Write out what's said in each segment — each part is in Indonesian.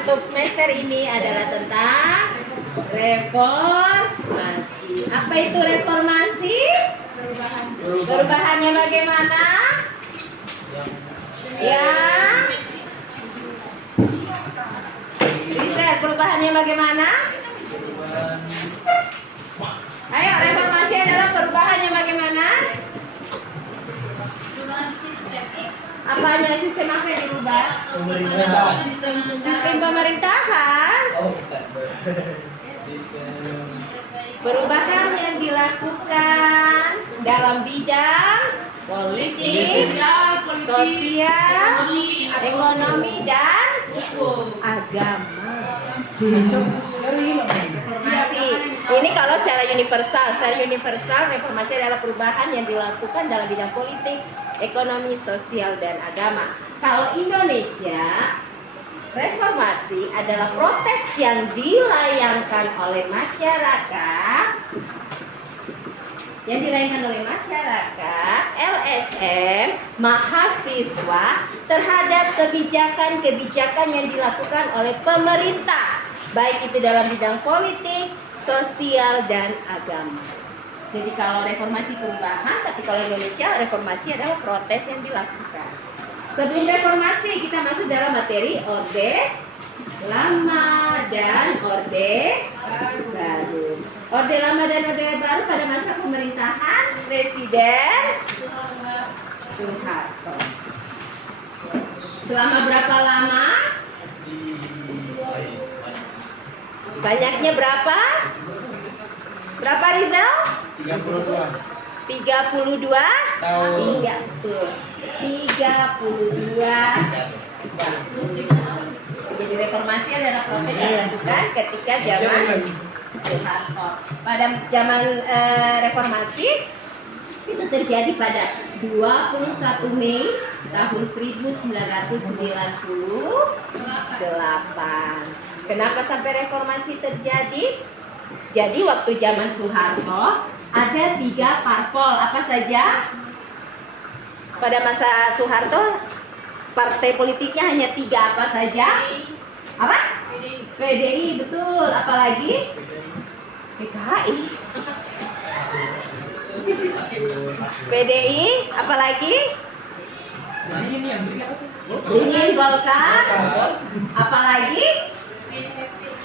untuk semester ini adalah tentang reformasi. Apa itu reformasi? Perubahannya bagaimana? Ya. Riset, perubahannya bagaimana? Ayo, reformasi adalah perubahannya bagaimana? Apanya, sistem apa yang dirubah? Sistem pemerintahan. Perubahan yang dilakukan dalam bidang politik, sosial, ekonomi, dan agama. Reformasi. Ini kalau secara universal, reformasi adalah perubahan yang dilakukan dalam bidang politik, ekonomi, sosial, dan agama. Kalau Indonesia, reformasi adalah protes yang dilayangkan oleh masyarakat, LSM, mahasiswa terhadap kebijakan-kebijakan yang dilakukan oleh pemerintah, baik itu dalam bidang politik, sosial, dan agama. Jadi kalau reformasi perubahan, tapi kalau Indonesia reformasi adalah protes yang dilakukan. Sebelum reformasi kita masuk dalam materi Orde Lama dan Orde Baru. Orde Lama dan Orde Baru pada masa pemerintahan Presiden Soeharto. Selama berapa lama? Banyaknya berapa? Berapa, Rizal? 32 tahun. Iya, betul. 32 tahun. Jadi reformasi adalah protes yang dilakukan ketika zaman Soeharto. Pada zaman reformasi itu terjadi pada 21 Mei tahun 1998. Kenapa sampai reformasi terjadi? Jadi waktu zaman Soeharto ada 3 parpol. Apa saja? Pada masa Soeharto partai politiknya hanya 3. Apa saja? Apa? PDI, betul. Apalagi? PKI. PDI, apalagi? Beringin, Golkar. Apalagi?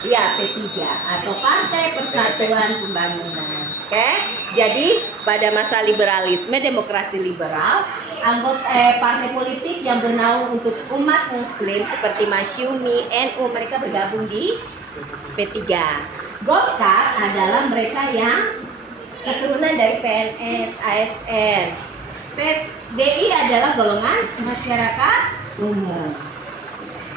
Ya, P3 atau Partai Persatuan Pembangunan. Oke, jadi pada masa liberalisme, demokrasi liberal, anggota partai politik yang bernaung untuk umat Muslim seperti Masyumi, NU, mereka bergabung di P3. Golkar adalah mereka yang keturunan dari PNS, ASN. PDI adalah golongan masyarakat umum.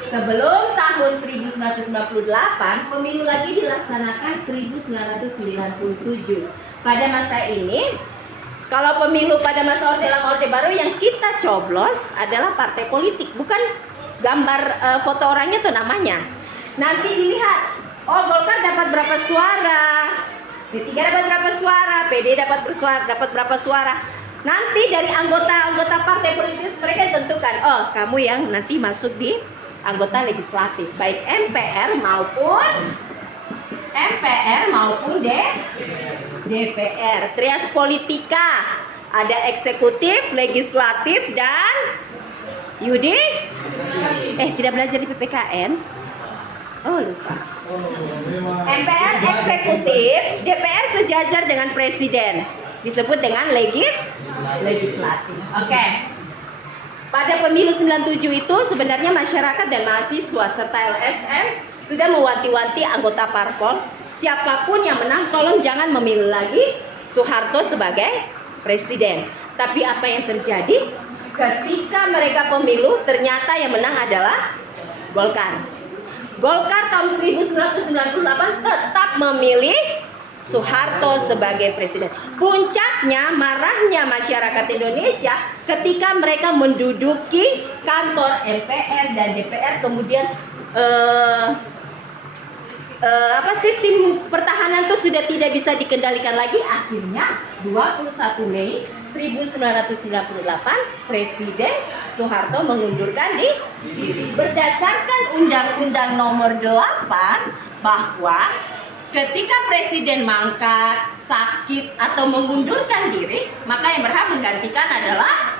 Sebelum tahun 1998, pemilu lagi dilaksanakan 1997. Pada masa ini, kalau pemilu pada masa Orde Lama Orde Baru yang kita coblos adalah partai politik, bukan gambar foto orangnya tuh namanya. Nanti dilihat, oh Golkar dapat berapa suara, P3 dapat berapa suara, PD dapat berapa suara. Nanti dari anggota-anggota partai politik mereka tentukan, oh kamu yang nanti masuk di anggota legislatif, baik MPR maupun DPR. Trias politika, ada eksekutif, legislatif, dan tidak belajar di PPKN. Oh lupa. MPR eksekutif, DPR sejajar dengan presiden, disebut dengan legislatif. Oke. Pada pemilu 97 itu sebenarnya masyarakat dan mahasiswa serta LSM sudah mewanti-wanti anggota parpol, siapapun yang menang tolong jangan memilih lagi Soeharto sebagai presiden. Tapi apa yang terjadi? Ketika mereka pemilu, ternyata yang menang adalah Golkar. Golkar tahun 1998 tetap memilih Soeharto sebagai presiden. Puncaknya marahnya masyarakat Indonesia ketika mereka menduduki kantor MPR dan DPR, kemudian sistem pertahanan itu sudah tidak bisa dikendalikan lagi. Akhirnya 21 Mei 1998 Presiden Soeharto mengundurkan diri. Berdasarkan Undang-Undang Nomor 8 bahwa ketika presiden mangkat, sakit atau mengundurkan diri, maka yang berhak menggantikan adalah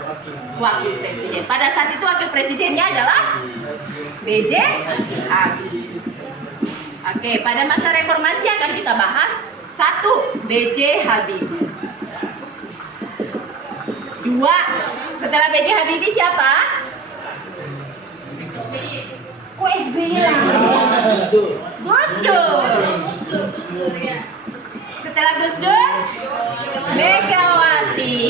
wakil presiden. Pada saat itu wakil presidennya adalah B.J. Habibie. Oke, pada masa reformasi akan kita bahas 1. B.J. Habibie. 2. Setelah B.J. Habibie siapa? Kok SBY langsung? Gus Dur. Setelah Gus Dur, Megawati.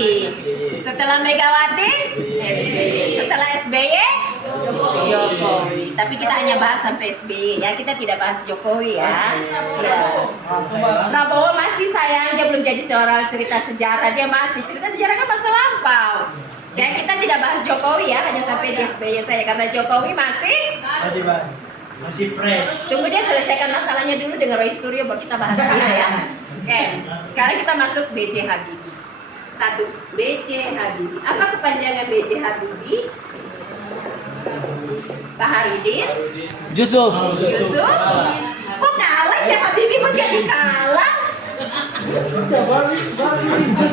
Setelah Megawati, SBY. Setelah SBY, Jokowi. Tapi kita hanya bahas sampai SBY ya, kita tidak bahas Jokowi ya. Prabowo masih sayang, dia belum jadi seorang cerita sejarah, dia masih cerita sejarah kan masa lampau. Ya kita tidak bahas Jokowi ya, hanya sampai di SBY saya karena Jokowi masih fresh. Tunggu dia selesaikan masalahnya dulu dengan Roy Suryo baru kita bahas dia ya. Oke, sekarang kita masuk B.J. Habibie. 1. B.J. Habibie. Apa kepanjangan B.J. Habibie? Pak Harudin? Yusuf. Kok kalah ya Habibie, kok jadi kalah?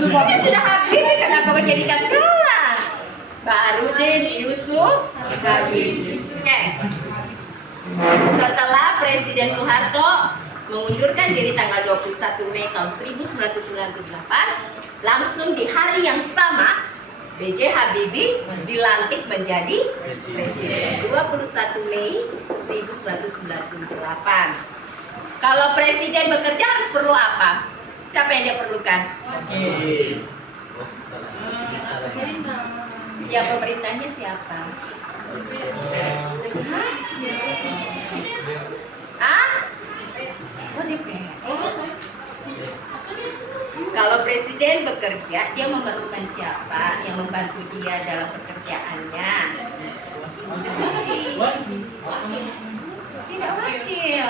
Ini sudah Habibie, kenapa kok jadi kalah? Pak Harudin, Yusuf, Habibie. Oke. Setelah Presiden Soeharto mengundurkan diri tanggal 21 Mei tahun 1998, langsung di hari yang sama B.J. Habibie dilantik menjadi presiden 21 Mei 1998. Kalau presiden bekerja harus perlu apa? Siapa yang dia perlukan? Ya pemerintahnya siapa? Oh DPR. Kalau presiden bekerja, dia memerlukan siapa yang membantu dia dalam pekerjaannya? Tidak wakil.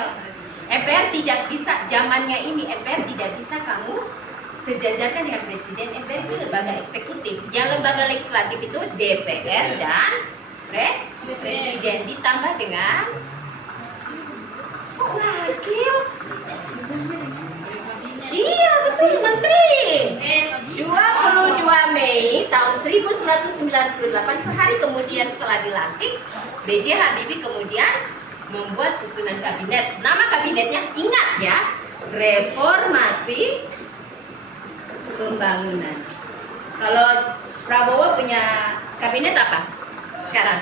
MPR tidak bisa, zamannya ini MPR tidak bisa kamu sejajarkan dengan presiden. MPR itu lembaga eksekutif. Yang lembaga legislatif itu DPR dan presiden ditambah dengan wakil. Iya betul, menteri. 22 Mei tahun 1998, sehari kemudian setelah dilantik, B.J. Habibie kemudian membuat susunan kabinet. Nama kabinetnya ingat ya, Reformasi Pembangunan. Kalau Prabowo punya kabinet apa sekarang?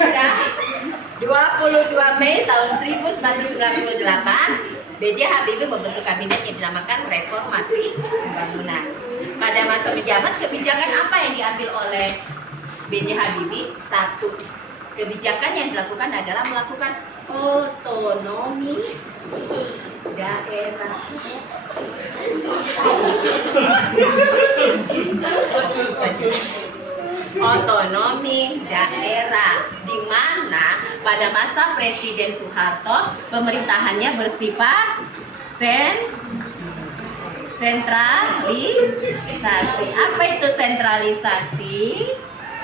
Sudah 22 Mei tahun 1998, B.J. Habibie membentuk kabinet yang dinamakan Reformasi Pembangunan. Pada masa menjabat, kebijakan apa yang diambil oleh B.J. Habibie? 1. Kebijakan yang dilakukan adalah melakukan otonomi daerah. Otonomi daerah, di mana pada masa Presiden Soeharto pemerintahannya bersifat sentralisasi. Apa itu sentralisasi?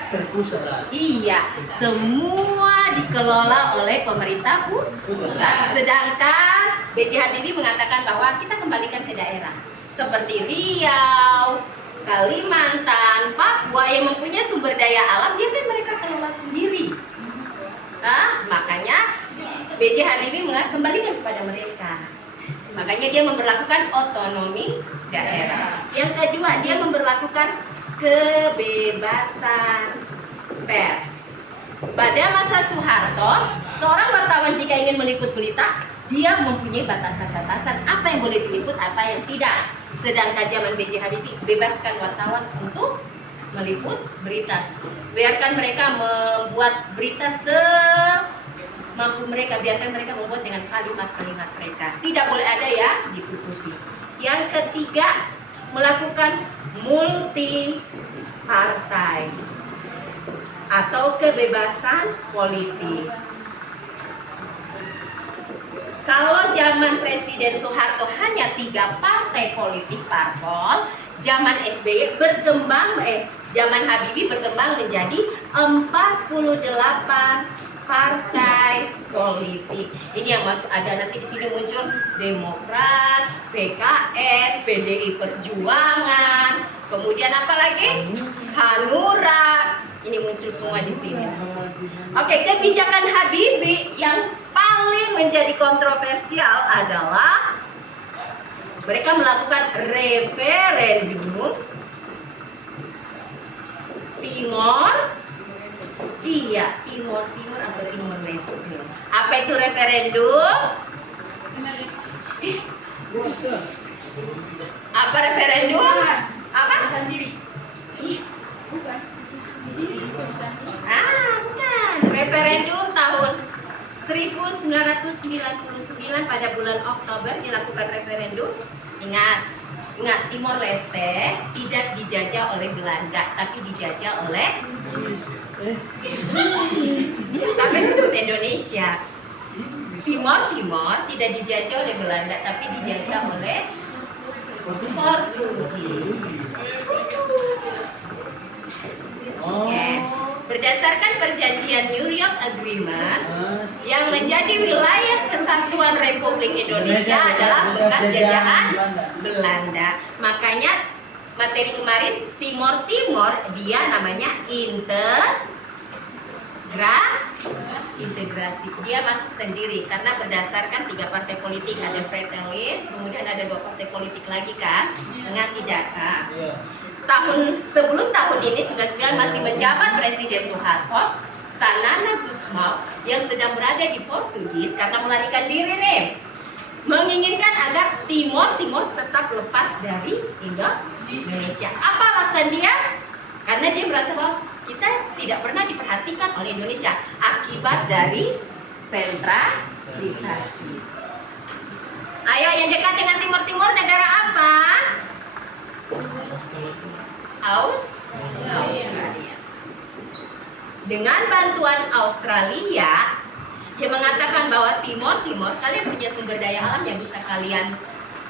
Terpusat. Iya, semua dikelola oleh pemerintah pusat. Sedangkan B.J. Habibie mengatakan bahwa kita kembalikan ke daerah seperti Riau, Kalimantan, Papua yang mempunyai sumber daya alam, biarkan mereka kelola sendiri. Nah, makanya B.J. Habibie kembalikan kepada mereka. Makanya dia memberlakukan otonomi daerah. Yang kedua, dia memberlakukan kebebasan pers. Pada masa Soeharto, seorang wartawan jika ingin meliput berita, dia mempunyai batasan-batasan apa yang boleh diliput, apa yang tidak. Sedangkan zaman B.J. Habibie, bebaskan wartawan untuk meliput berita. Biarkan mereka membuat berita semampu mereka, biarkan mereka membuat dengan kalimat-kalimat mereka. Tidak boleh ada ya ditutupi. Yang ketiga, melakukan multi partai atau kebebasan politik. Kalau zaman Presiden Soeharto hanya 3 partai politik parpol, zaman SBY zaman Habibie berkembang menjadi 48 partai politik. Ini yang masih ada, nanti di sini muncul Demokrat, PKS, PDI Perjuangan, kemudian apa lagi? Hanura. Ini muncul semua di sini. Oke, kebijakan Habibie yang paling menjadi kontroversial adalah mereka melakukan referendum Timor atau Timor Leste. Apa itu referendum? Apa referendum? Apa? Bukan. Bukan. Referendum tahun 1999 pada bulan Oktober dilakukan referendum. Ingat, Timor Leste tidak dijajah oleh Belanda, tapi dijajah oleh sampai sebut Indonesia. Timor tidak dijajah oleh Belanda, tapi dijajah oleh Portugis. Oke. Berdasarkan perjanjian New York Agreement yang menjadi wilayah kesatuan Republik Indonesia adalah bekas jajahan Belanda. Makanya materi kemarin Timor dia namanya integrasi. Dia masuk sendiri karena berdasarkan 3 partai politik, ada Fretilin, kemudian ada 2 partai politik lagi kan, dengan Idaka. Sebelum tahun ini 99 masih menjabat Presiden Soeharto, Sanana Gusmao yang sedang berada di Portugis karena melarikan diri nih, menginginkan agar Timor tetap lepas dari Indonesia. Apa alasan dia? Karena dia merasa bahwa kita tidak pernah diperhatikan oleh Indonesia akibat dari sentralisasi. Ayo, yang dekat dengan Timor negara apa? Australia. Dengan bantuan Australia, dia mengatakan bahwa Timor kalian punya sumber daya alam yang bisa kalian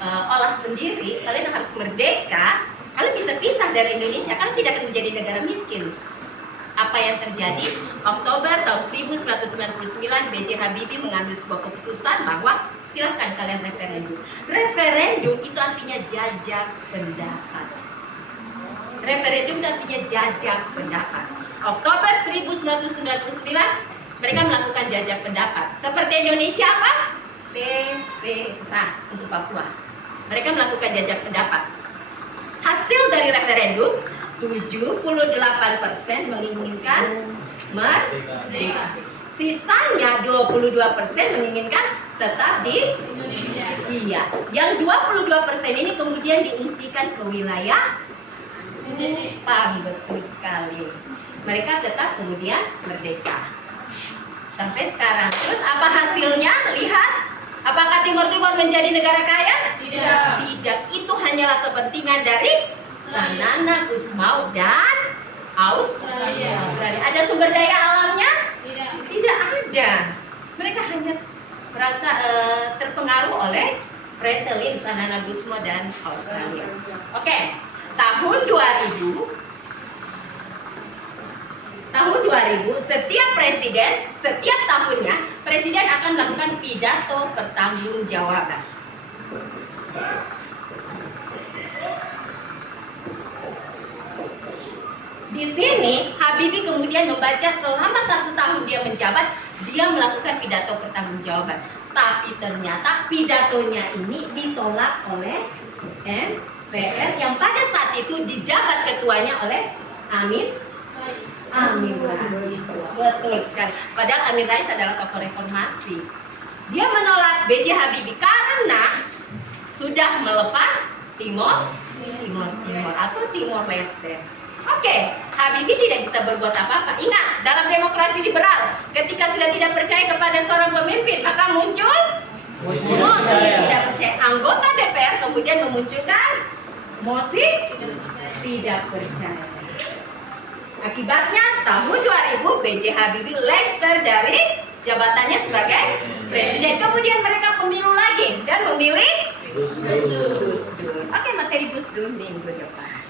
olah sendiri, kalian harus merdeka, kalian bisa pisah dari Indonesia, kalian tidak akan menjadi negara miskin. Apa yang terjadi? Oktober tahun 1999, B.J. Habibie mengambil sebuah keputusan bahwa silahkan kalian referendum. Referendum itu artinya jajak pendapat. Referendum itu artinya jajak pendapat. Oktober 1999 mereka melakukan jajak pendapat. Seperti Indonesia apa? PPRA untuk Papua. Mereka melakukan jajak pendapat. Hasil dari referendum 78% menginginkan merdeka. Sisanya 22% menginginkan tetap di Indonesia. Iya. Yang 22% ini kemudian diungsikan ke wilayah Kupang, betul sekali. Mereka tetap kemudian merdeka sampai sekarang. Terus apa hasilnya? Lihat, apakah Timor menjadi negara kaya? Tidak. Itu hanyalah kepentingan dari Sanana Gusmao dan Australia. Ada sumber daya alamnya? Tidak ada. Mereka hanya merasa terpengaruh oleh Fretilin, Sanana Gusmao dan Australia. Oke. Tahun 2000 setiap tahunnya presiden akan melakukan pidato pertanggungjawaban. Di sini Habibie kemudian membaca selama 1 tahun dia menjabat, dia melakukan pidato pertanggungjawaban. Tapi ternyata pidatonya ini ditolak oleh MPR yang pada saat itu dijabat ketuanya oleh Amin Rais. Betul sekali. Padahal Amin Rais adalah tokoh reformasi. Dia menolak B.J. Habibie karena sudah melepas Timor atau Timor Leste. Oke, Habibie tidak bisa berbuat apa-apa. Ingat, dalam demokrasi liberal, ketika sudah tidak percaya kepada seorang pemimpin, maka muncul mosi tidak percaya. Anggota DPR kemudian memunculkan mosi tidak percaya. Akibatnya tahun 2000 B.J. Habibie lengser dari jabatannya sebagai presiden. Kemudian mereka pemilu lagi dan memilih Gus Dur. Oke, materi Gus Dur minggu depan.